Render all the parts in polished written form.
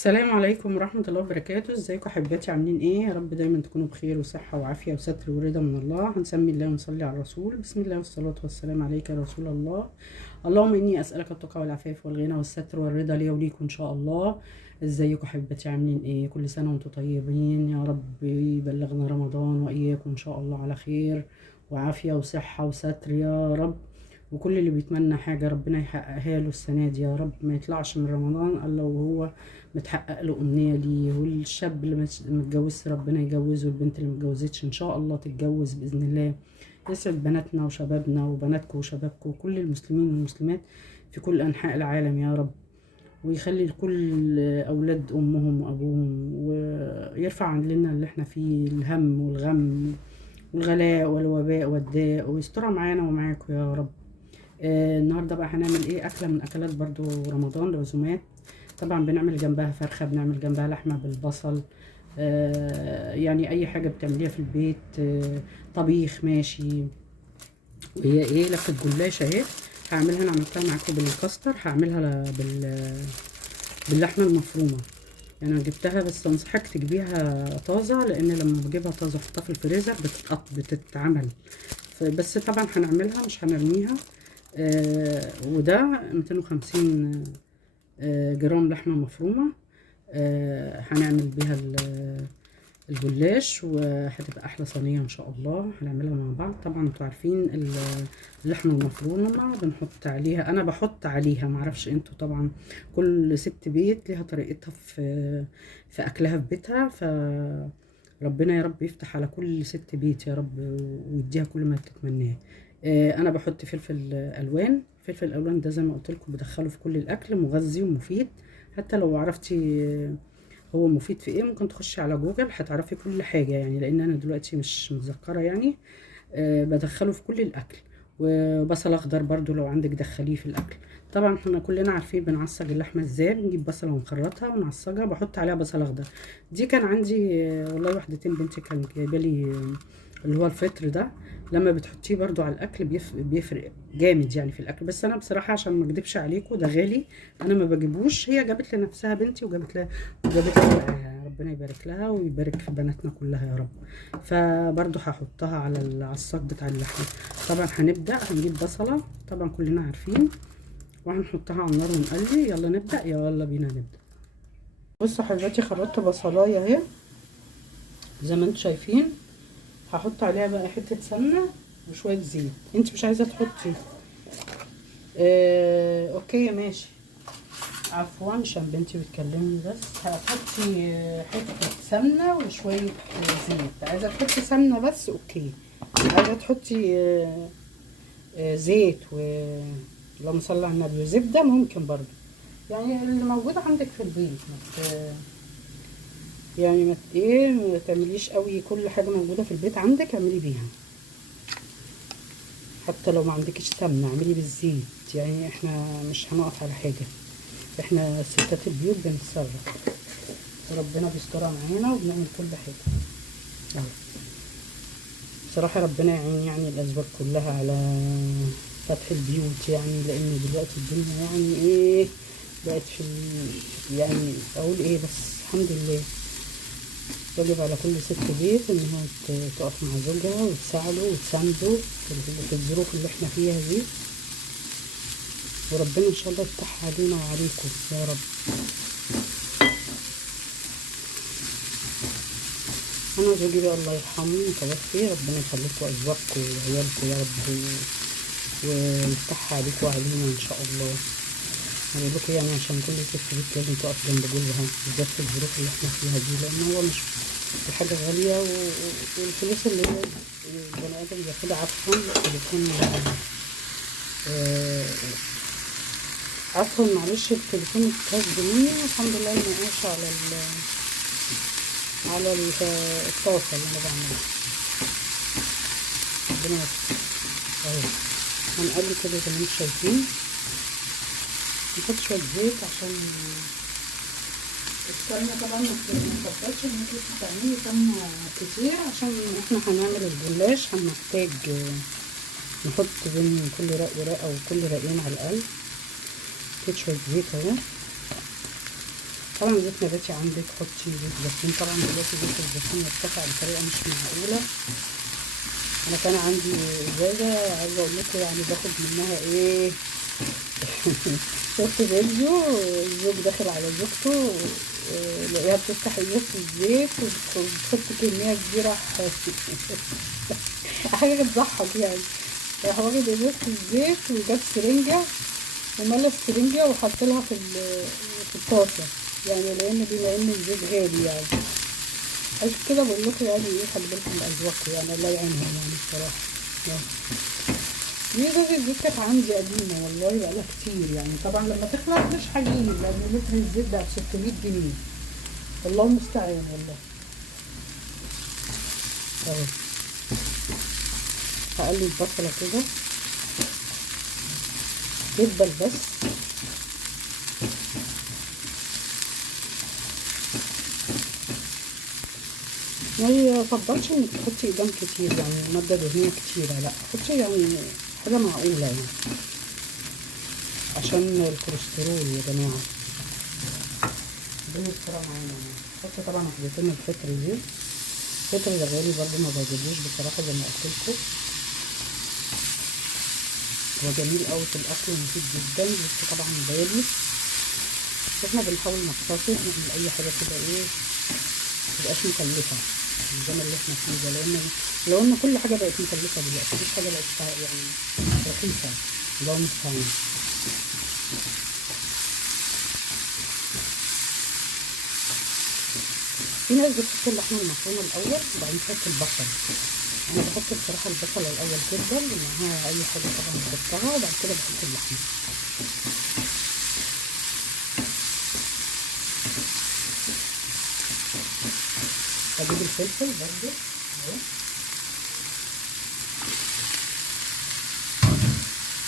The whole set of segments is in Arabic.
السلام عليكم ورحمة الله وبركاته. ازيكم حباتي؟ عاملين ايه؟ يا رب دايما تكونوا بخير وصحة وعافية وستر ورضا من الله. هنسمي الله ونصلي على الرسول. بسم الله والصلاة والسلام عليك يا رسول الله. اللهم اني اسألك التقى والعفاف والغنى والستر والرضا لي وليكم ان شاء الله. ازيكم حباتي؟ عاملين ايه؟ كل سنة وانتم طيبين، يا رب يبلغنا رمضان واياكم ان شاء الله على خير وعافية وصحة وستر يا رب. وكل اللي بيتمنى حاجة ربنا يحققها له السنة دي يا رب، ما يطلعش من رمضان الا وهو متحقق له امنيه ليه. والشاب اللي متجوزش ربنا يجوزه، والبنت اللي متجوزتش ان شاء الله تتجوز باذن الله. يسعد بناتنا وشبابنا وبناتكم وشبابكم وكل المسلمين والمسلمات في كل انحاء العالم يا رب. ويخلي لكل اولاد امهم وابوهم، ويرفع عننا اللي احنا فيه، الهم والغم والغلاء والوباء والداء، ويسترها معانا ومعاكم يا رب. النهارده بقى هنعمل ايه؟ اكله من اكلات برضو رمضان، العزومات. طبعا بنعمل جنبها فرخه، بنعمل جنبها لحمه بالبصل. يعني اي حاجه بتعمليها في البيت. طبيخ ماشي. وهي ايه؟ لفه جلاش اهي. هعملها، انا عملتها معاكم بالكاستر، هعملها باللحمه المفرومه. يعني انا جبتها، بس انصحك تجيبيها طازه، لان لما بجيبها طازه احطها في الفريزر بتتعمل. بس طبعا هنعملها مش هنرميها. وده 250 جرام لحمة مفرومة. هنعمل بيها الجلاش، وهتبقى احلى صينية ان شاء الله. هنعملها مع بعض. طبعا انتوا عارفين اللحمة المفرومة بنحط عليها، انا بحط عليها، معرفش انتوا طبعا. كل ست بيت ليها طريقتها في اكلها في بيتها. ربنا يا رب يفتح على كل ست بيت يا رب، ويديها كل ما تتمناه. انا بحط فلفل الوان. فلفل الالوان ده زي ما قلت لكم بدخله في كل الاكل، مغذي ومفيد. حتى لو عرفتي هو مفيد في ايه، ممكن تخشي على جوجل هتعرفي كل حاجه، يعني لان انا دلوقتي مش متذكره يعني. بدخله في كل الاكل. وبصل اخضر برضو لو عندك دخليه في الاكل. طبعا احنا كلنا عارفين بنعصج اللحمه ازاي. بنجيب بصله ونخرطها ونعصجها، بحط عليها بصل اخضر. دي كان عندي والله واحدتين بنتي كانت جايبه لي اللي هو الفطر ده. لما بتحطيه برضو على الاكل بيفرق جامد يعني في الاكل. بس انا بصراحه عشان ما اكدبش عليكم ده غالي، انا ما بجيبوش. هي جابت لنفسها بنتي، وجابت لها ربنا يبارك لها ويبارك في بناتنا كلها يا رب. فبرضو هحطها على العصاج بتاع اللحمه. طبعا هنجيب بصله، طبعا كلنا عارفين، وهنحطها على النار ونقلي. يلا نبدا، يلا بينا نبدا. بصوا حضرتي، خرطت بصلايه اهي زي ما انتم شايفين. هحط عليها بقى حته سمنه وشويه زيت. انت مش عايزه تحطي اوكي ماشي. عفوا عشان بنتي بتكلمني. بس هتحطي حته سمنه وشويه زيت. عايزه تحطي سمنه بس اوكي. عايزه تحطي زيت اللهم صل على النبي وزبده ممكن برضو، يعني اللي موجود عندك في البيت. يعني ما تعمليش قوي. كل حاجه موجوده في البيت عندك اعملي بيها. حتى لو ما عندكش سمنه اعملي بالزيت. يعني احنا مش هنقف على حاجه، احنا ستات البيوت بنتصرف، وربنا بيسترها معانا وبنعمل كل حاجه. يلا. بصراحه ربنا يعين يعني الازواج كلها على فتح البيوت، يعني لان دلوقتي الدنيا يعني ايه بقت يعني اقول ايه، بس الحمد لله. يجب على كل ست بيت انها تقف مع زوجها وتساعده وتسانده في الظروف اللي احنا فيها دي. وربنا ان شاء الله يفتح علينا وعليكم يا رب. انا زوجي بقى الله يرحمه متوفي، ربنا يخليكم ازواجكم وعيالكم يا رب، ويفتحها عليكم وعلينا ان شاء الله. انا بقول لكم يعني عشان كل ست بيت لازم تقف جنب جوزها، بالذات في الظروف اللي احنا فيها دي، لان هو مش الحاجه غاليه. والفلوس اللي هي البني ادم بياخدها عفوا بتكون آه، عفوا معلش. التليفون اتهز مني. الحمد لله ما وقعش على الطاسه اللي انا بعملها. ربنا يستر اهو. هنقلي كده زي ما انتم شايفين. نحط شويه زيت عشان السمنه طبعا ما تفضلش ان انت تعملي سمنه كتير، عشان احنا هنعمل الجلاش هنحتاج نحط بين كل رق ورقه وكل رقين على الاقل. حطيت شويه زيت اهو. طبعا زيت نباتي عندك حطي زيت زيتون. طبعا دلوقتي زيت الزيتون مرتفع بطريقه مش معقوله. انا كان عندي ازازه عايزه اقول لكم يعني باخد منها ايه. شفت فيديو الزوج داخل على زوجته لقيها بتفتح ازازه الزيت وبتحط كميه كبيره. حاجه بتضحك يعني. راح واخد ازازه الزيت وجاب سرنجه وملى السرنجه وحط لها في الطاسه، يعني لان بما ان الزيت غالي يعني. عشان كده بقول لكم يعني ايه، خلي بالكم من ازواجكم يعني، الله يعينهم يعني الصراحه. دي ازازه الزيت كانت عندي قديمه والله بقالها كتير يعني. طبعا لما تخلص مش هجيب لان لتر الزيت ده ب 600 جنيه. الله المستعان والله. اهو هقلي البصله كده تدبل بس. ما يفضلش انك تحطي ايدام كتير يعني ماده دهنيه كتيره، لا حطي يعني حاجه معقوله يعني عشان الكوليسترول يا جماعه. الدنيا بسرعه معانا يعني. حطي طبعا واحدتين من الفطر دي. الفطر ده غالي برضه ما بجيبوش بصراحه زي ما قلت لكم. هو جميل قوي في الاكل ومفيد جدا بس طبعا غالي. احنا بنحاول نقتصد نعمل اي حاجه كده ايه متبقاش مكلفه الزمن اللي احنا فيه ده، لان لو ان كل حاجه بقت مكلفه دلوقتي مفيش حاجه بقت يعني رخيصه. الله المستعان. في ناس بتحط اللحمه المفرومه الاول وبعدين تحط البصل. انا بحط بصراحه البصل الاول جدا ومعاها اي حاجه طبعا بحطها وبعد كده بحط اللحمه. هجيب الفلفل برضه اهو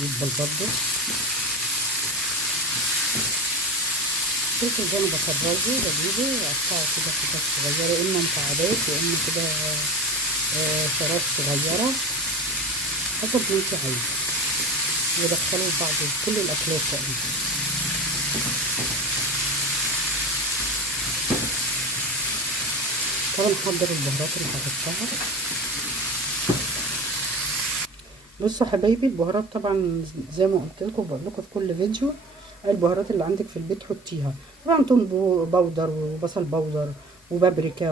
يدبل برضه. الفلفل ده انا بفرزه بجيبه واقطعه كده حتت صغيره، يا اما مكعبات يا اما كده شرايح صغيره حسب ما انت عايزه، وادخله في بعض كل الاكلات تقريبا. طبعا احضر البهارات اللي هحطها. بصوا حبايبي البهارات طبعا زي ما قلت لكم بقول لكم في كل فيديو، البهارات اللي عندك في البيت حطيها. طبعا توم بودر وبصل بودر وبابريكا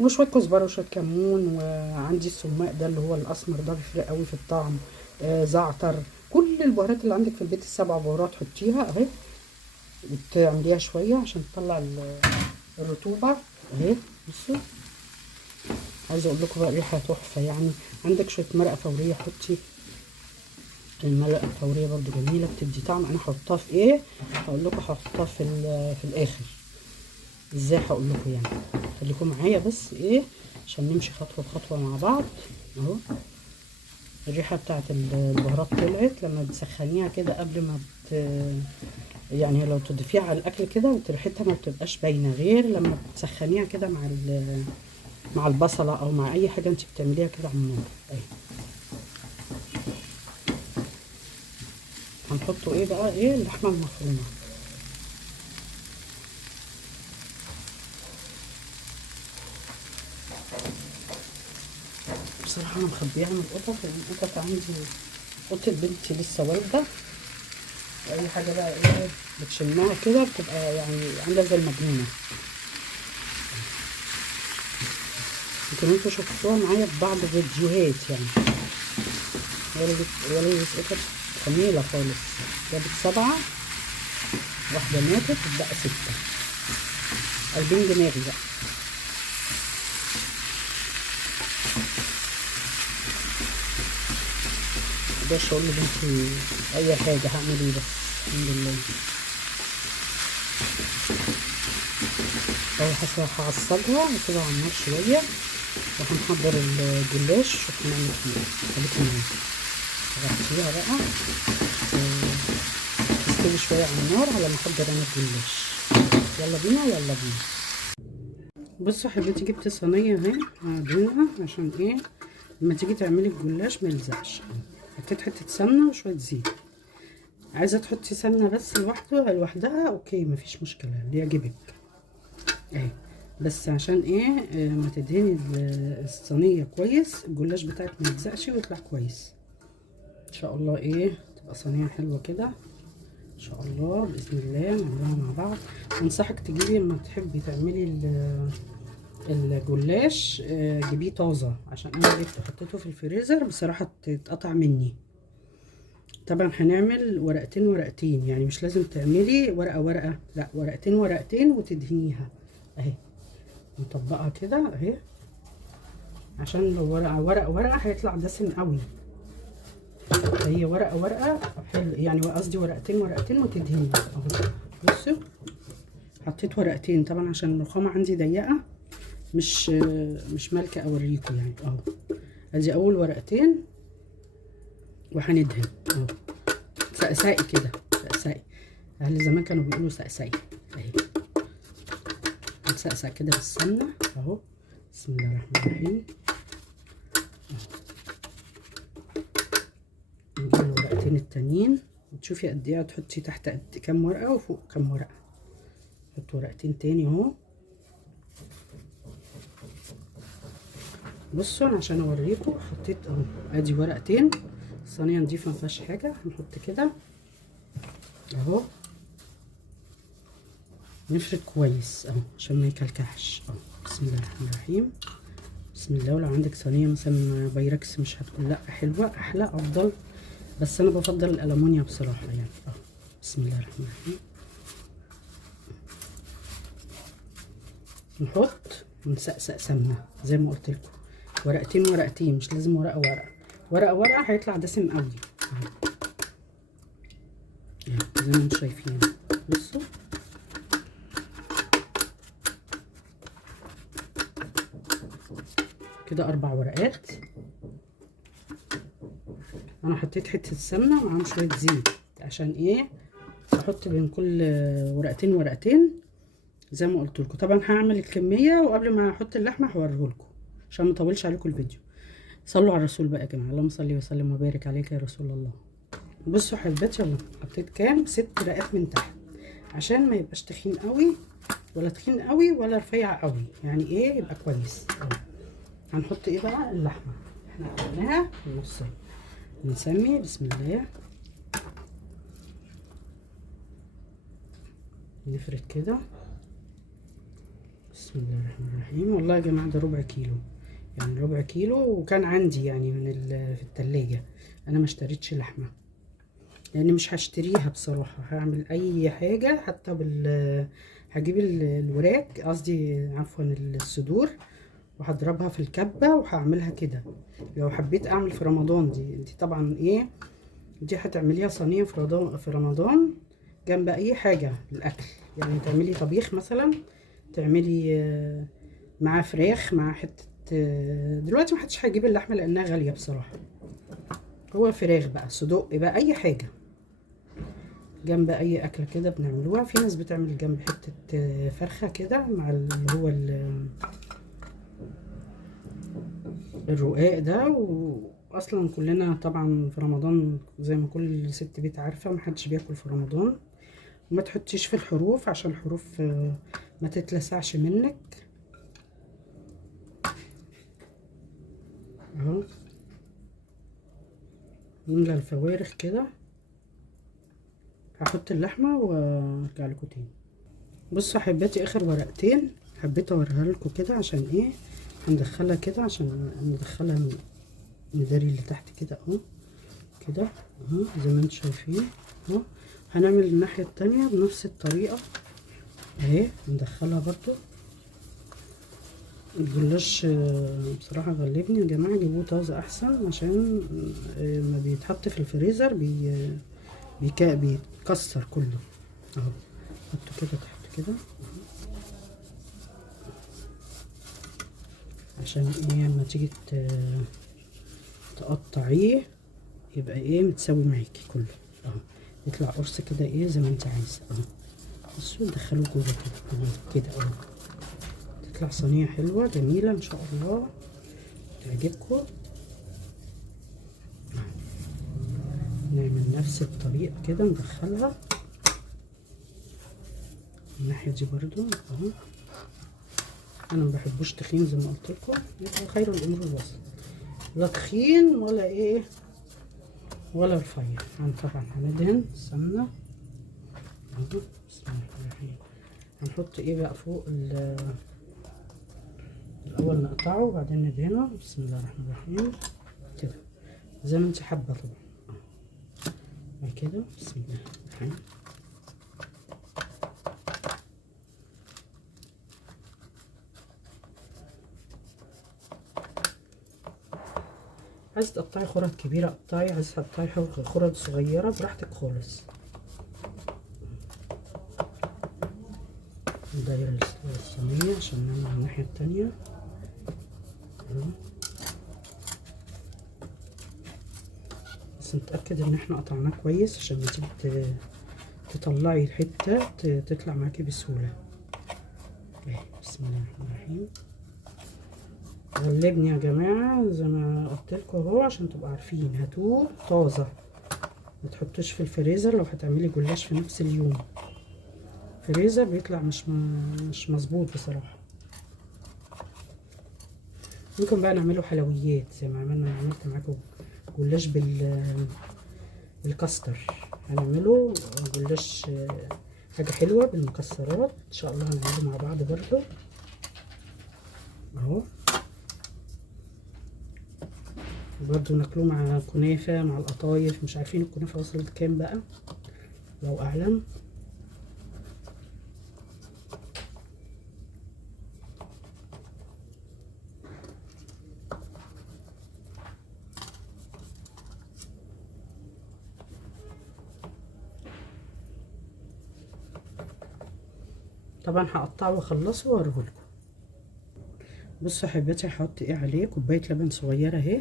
وشويه كزبره وشويه كمون، وعندي السماق ده اللي هو الاسمر ده بيفرق قوي في الطعم. زعتر. كل البهارات اللي عندك في البيت ال7 بهارات حطيها اهي وتعمليها شويه عشان تطلع الرطوبه اهي. بصوا عايزه اقول لكم بقى ريحه تحفه يعني. عندك شويه مرقه فوريه حطي. المرقه الفوريه برضو جميله بتدي طعم. انا هحطها في ايه هقول لكم، هحطها في الاخر ازاي هقول لكم يعني. خليكم معايا بس ايه عشان نمشي خطوه بخطوه مع بعض. اهو الريحه بتاعت البهارات طلعت لما تسخنيها كده قبل ما يعني لو تضيفيها على الاكل كده ريحتها ما بتبقاش باينه غير لما تسخنيها كده مع البصله او مع اي حاجه انت بتعمليها كده على النار. اهي هنحطوا ايه بقى، ايه اللحمه المفرومه. بصراحه انا مخبيها من القطط لان القطط عندي قطه بنتي لسه والده، اي حاجه بقى ايه بتشمها كده بتبقى يعني عامله زي المجنونه. يمكن انتوا شفتوها معايا في بعض فيديوهات يعني. ولدت قطط جميله خالص، جابت 7 واحده ماتت اتبقى 6 قلبين دماغي بقى. مقدرش اقول لبنتي اي حاجه هعمل ايه بس الحمد لله. اول حاجه هعصجها واسيبها على النار شويه وهنحضر الجلاش. شوفوا نعمل فيه ايه. خليكم معايا غطيها بقى تستوي شويه على النار على ما احضر انا الجلاش. يلا بينا يلا بينا. بصوا حبيبتي جبت صينيه اهي هعجنها عشان ايه لما تيجي تعملي الجلاش ما يلزقش. حطيت حته سمنه وشويه زيت. عايزه تحطي سمنه بس لوحدها اوكي مفيش مشكله اللي يعجبك اهي. بس عشان ايه ما تدهني الصينيه كويس، الجلاش بتاعك ما يلزقش ويطلع كويس ان شاء الله. ايه تبقى صينيه حلوه كده ان شاء الله باذن الله. نعملها مع بعض. انصحك تجيبي لما تحبي تعملي الجلاش جيبيه طازه، عشان انا جبته حطيته في الفريزر بصراحه اتقطع مني. طبعا هنعمل ورقتين ورقتين، يعني مش لازم تعملي ورقه ورقه، لا ورقتين ورقتين وتدهنيها اهي. نطبقها كده اهي، عشان لو ورقه هيطلع دسم قوي. هي ورقه ورقه حلو يعني، قصدي ورقتين ورقتين وتدهني اهو. بصوا حطيت ورقتين طبعا عشان الرخامه عندي ضيقه، مش مالكه اوريكم يعني اهو. ادي اول ورقتين وهندهن اهو سقسائي كده، سقسائي. اهل زمان كانوا بيقولوا سقسائي اهي. هنسقسق كده بالسمنه اهو. بسم الله الرحمن الرحيم. نجيب الورقتين التانيين وتشوفي قد ايه هتحطي تحت قد كام ورقه وفوق كام ورقه. حط ورقتين تاني اهو. بصوا انا عشان اوريكم حطيت اهو، ادي ورقتين. الصينيه نضيفه مفيهاش حاجه، هنحط كده اهو. نفرد كويس اهو عشان ما يكلكعش اهو. بسم الله الرحمن الرحيم. بسم الله. ولو عندك صينيه مثلا بايركس مش هتكون لا حلوه احلى افضل، بس انا بفضل الالومنيا بصراحه يعني اهو. بسم الله الرحمن الرحيم. نحط ونسقسق سمنه زي ما قلت لكم، ورقتين ورقتين مش لازم ورقه ورقه. ورقه ورقه هيطلع دسم قوي اهو زي ما انتم شايفين. بصوا كده 4 ورقات. انا حطيت حته سمنه ومعاهم شويه زيت عشان ايه احط بين كل ورقتين ورقتين زي ما قلت لكم. طبعا هعمل الكميه وقبل ما احط اللحمه هوريه لكم عشان ما اطولش عليكم الفيديو. صلوا على الرسول بقى يا جماعه، اللهم صل وسلم وبارك عليك يا رسول الله. بصوا حبيباتي يلا حطيت كام 6 رقات من تحت عشان ما يبقاش تخين قوي ولا تخين قوي ولا رفيع قوي، يعني ايه يبقى كويس. هنحط ايه بقى اللحمه احنا عملناها في النص. نسمي بسم الله. نفرد كده بسم الله الرحمن الرحيم. والله يا جماعه ده ربع كيلو، يعني ربع كيلو، وكان عندي يعني في التلاجة. انا ما اشتريتش لحمه لان مش هشتريها بصراحه، هعمل اي حاجه حتى هجيب الوراك قصدي عفوا الصدور وهضربها في الكبه وهعملها كده. لو حبيت اعمل في رمضان دي طبعا ايه دي هتعمليها صينيه في رمضان جنب اي حاجه الاكل، يعني تعملي طبيخ مثلا، تعملي مع فراخ مع حته. دلوقتي محدش هيجيب اللحمه لانها غاليه بصراحه، هو فراخ بقى صدق بقى اي حاجه جنب اي اكله كده بنعملوها. في ناس بتعمل جنب حته فرخه كده مع اللي هو الرقاق ده. واصلا كلنا طبعا في رمضان زي ما كل ست بيت عارفه محدش بياكل في رمضان، وما تحطيش في الحروف عشان الحروف ما تتلسعش منك اهو. نملى الفوارغ كده. هحط اللحمه وارجع لكم تاني. بصوا حبيتي اخر ورقتين حبيت اوريها لكم كده عشان ايه هندخلها كده عشان ندخلها نداري اللي تحت كده اهو كده اهو زي ما انتم شايفين اهو. هنعمل الناحيه التانية بنفس الطريقه اهي ندخلها برضو. الجلاش بصراحه غلبني يا جماعه، جيبوه طازه احسن عشان ما بيتحط في الفريزر بيتكسر كله اهو. حطوا كده تحت كده عشان ايه لما تيجي تقطعيه يبقى ايه متساوي معاكي كله اهو، يطلع قرص كده ايه زي ما انت عايزه اهو. بصوا دخلوه جوه كده اهو، تطلع صينيه حلوه جميله ان شاء الله تعجبكم. نعمل نفس الطريقة كده، ندخلها الناحية دي برضو اهو. انا ما بحبوش تخين زي ما قلت لكم، يبقى خير الامور الوسط، لا تخين ولا ايه ولا رفيع. طبعا هندهن سمنة اهو. بسم الله الرحمن الرحيم. هنحط ايه بقى فوق الاول، نقطعه وبعدين ندهنه. بسم الله الرحمن الرحيم كده زي ما انت حابه طبعا. بعد كده بسم الله الرحمن الرحيم. عايز تقطعي خرط كبيره قطعي، عايز تقطعي خرط صغيره براحتك خالص. دايره الصينيه عشان نعمل الناحيه التانية. بس نتاكد ان احنا قطعناه كويس عشان ما تيجي تطلعي الحته تطلع معاكي بسهوله. بسم الله الرحمن الرحيم. غلبني يا جماعه زي ما قلت لكم اهو، عشان تبقوا عارفين هاتوه طازه، ما تحطوش في الفريزر. لو هتعملي جلاش في نفس اليوم فريزر بيطلع مش مظبوط بصراحه. ممكن بقى نعمله حلويات زي ما عملت معاكم جلاش بالكاستر. هنعمله جلاش حاجه حلوه بالمكسرات ان شاء الله، هنعمله مع بعض برضو اهو. برضو ناكلوه مع كنافه مع القطايف. مش عارفين الكنافه وصلت كام بقى، لو اعلم. طبعا هقطعه واخلصه واوريهولكم. بصوا يا حبيبتي، هحط ايه عليه كوبايه لبن صغيره اهي.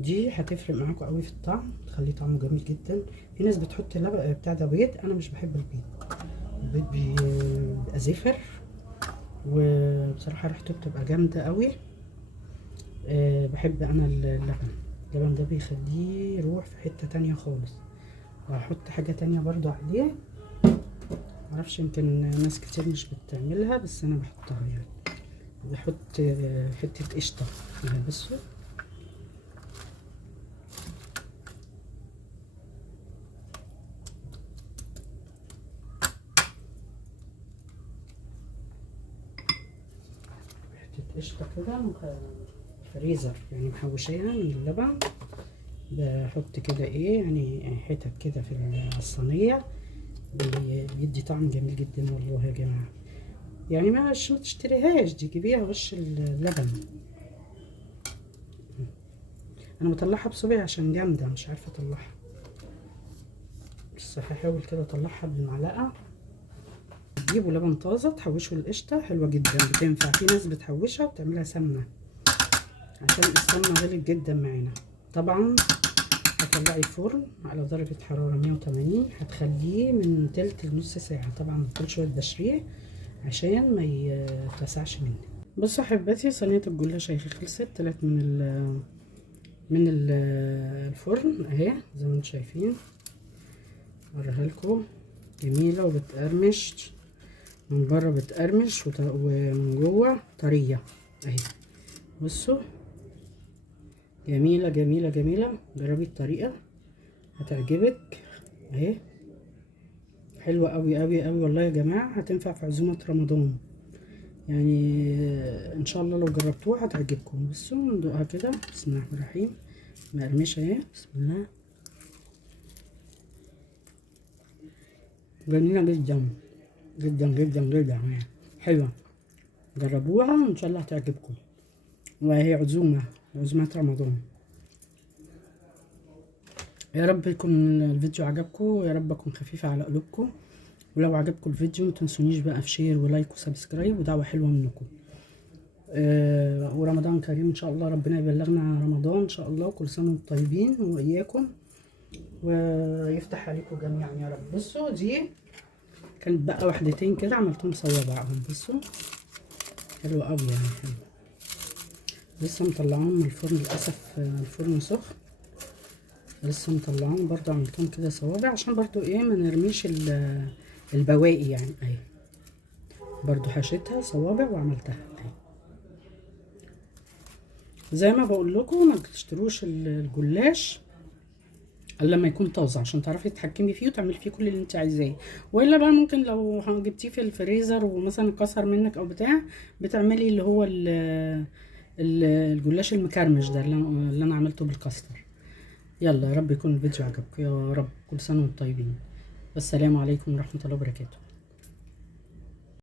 دي هتفرق معاكم قوي في الطعم، تخليه طعمه جميل جدا. في ناس بتحط لبن بتاع ده بيض، انا مش بحب البيض. البيض بيبقى زفر، وبصراحه ريحته بتبقى جامده قوي. بحب انا اللبن ده بيخليه يروح في حته تانية خالص. وهحط حاجه تانية برضو عليه، معرفش يمكن ناس كتير مش بتعملها بس انا بحطها يعني. بحط حته قشطه فيها. بصوا قشطه كده فريزر يعني محوشاها من اللبن. بحط كده ايه يعني حتت كده في الصينيه، بيدي طعم جميل جدا والله يا جماعه. يعني ما تشتريهاش دي، جيبيها وش اللبن. انا بطلعها بصبعي عشان جامده مش عارفه اطلعها، بس هحاول كده اطلعها بالمعلقه. تجيبوا لبن طازه تحوشوا القشطه حلوه جدا بتنفع. في ناس بتحوشها وبتعملها سمنه عشان السمنه غلت جدا معانا. طبعا هتطلعي الفرن على درجه حراره 180، هتخليه من تلت لنص ساعه. طبعا كل شويه بشريه عشان ما يتلسعش مني. بصوا يا حباتي، صينيه الجلاش اهي خلصت، طلعت من الفرن اهي زي ما انتم شايفين. اوريها لكم، جميله وبتقرمش من بره، بتقرمش ومن جوه طريه اهي. بصوا جميله جميله جميله. جربي الطريقه هتعجبك اهي، حلوه قوي قوي قوي والله يا جماعه. هتنفع في عزومه رمضان يعني ان شاء الله، لو جربتوها هتعجبكم. بصوا ندوقها كده. بسم الله الرحمن الرحيم. مقرمشه اهي، بسم الله. جميله جدا جدا جدا جدا يعني حلوه. جربوها وان شاء الله هتعجبكم، وهي عزومه رمضان. يا رب يكون الفيديو عجبكم، يا رب اكون خفيفه على قلوبكم. ولو عجبكم الفيديو متنسونيش بقى في شير ولايك وسبسكرايب ودعوه حلوه منكم. ورمضان كريم ان شاء الله، ربنا يبلغنا رمضان ان شاء الله. وكل سنه وانتم طيبين واياكم، ويفتح عليكم جميعا يا رب. بصوا دي كانت بقى وحدتين كده عملتهم صوابعهم. بصوا حلوه قوي يعني حلوه. لسه مطلعاهم من الفرن للاسف، الفرن سخن. لسه مطلعاهم برضو، عملتهم كده صوابع عشان برضو ايه ما نرميش البواقي يعني. اهي برضو حشيتها صوابع وعملتها اهي. زي ما بقول لكم، ما تشتروش الجلاش الا لما يكون طازه عشان تعرفي تتحكمي فيه وتعملي فيه كل اللي انت عايزاه. والا بقى ممكن لو جبتيه في الفريزر ومثلا اتكسر منك او بتاع، بتعملي اللي هو الجلاش المكرمش ده اللي انا عملته بالكاستر. يلا يا رب يكون الفيديو عجبكم، يا رب كل سنه وانتم طيبين. والسلام عليكم ورحمه الله وبركاته.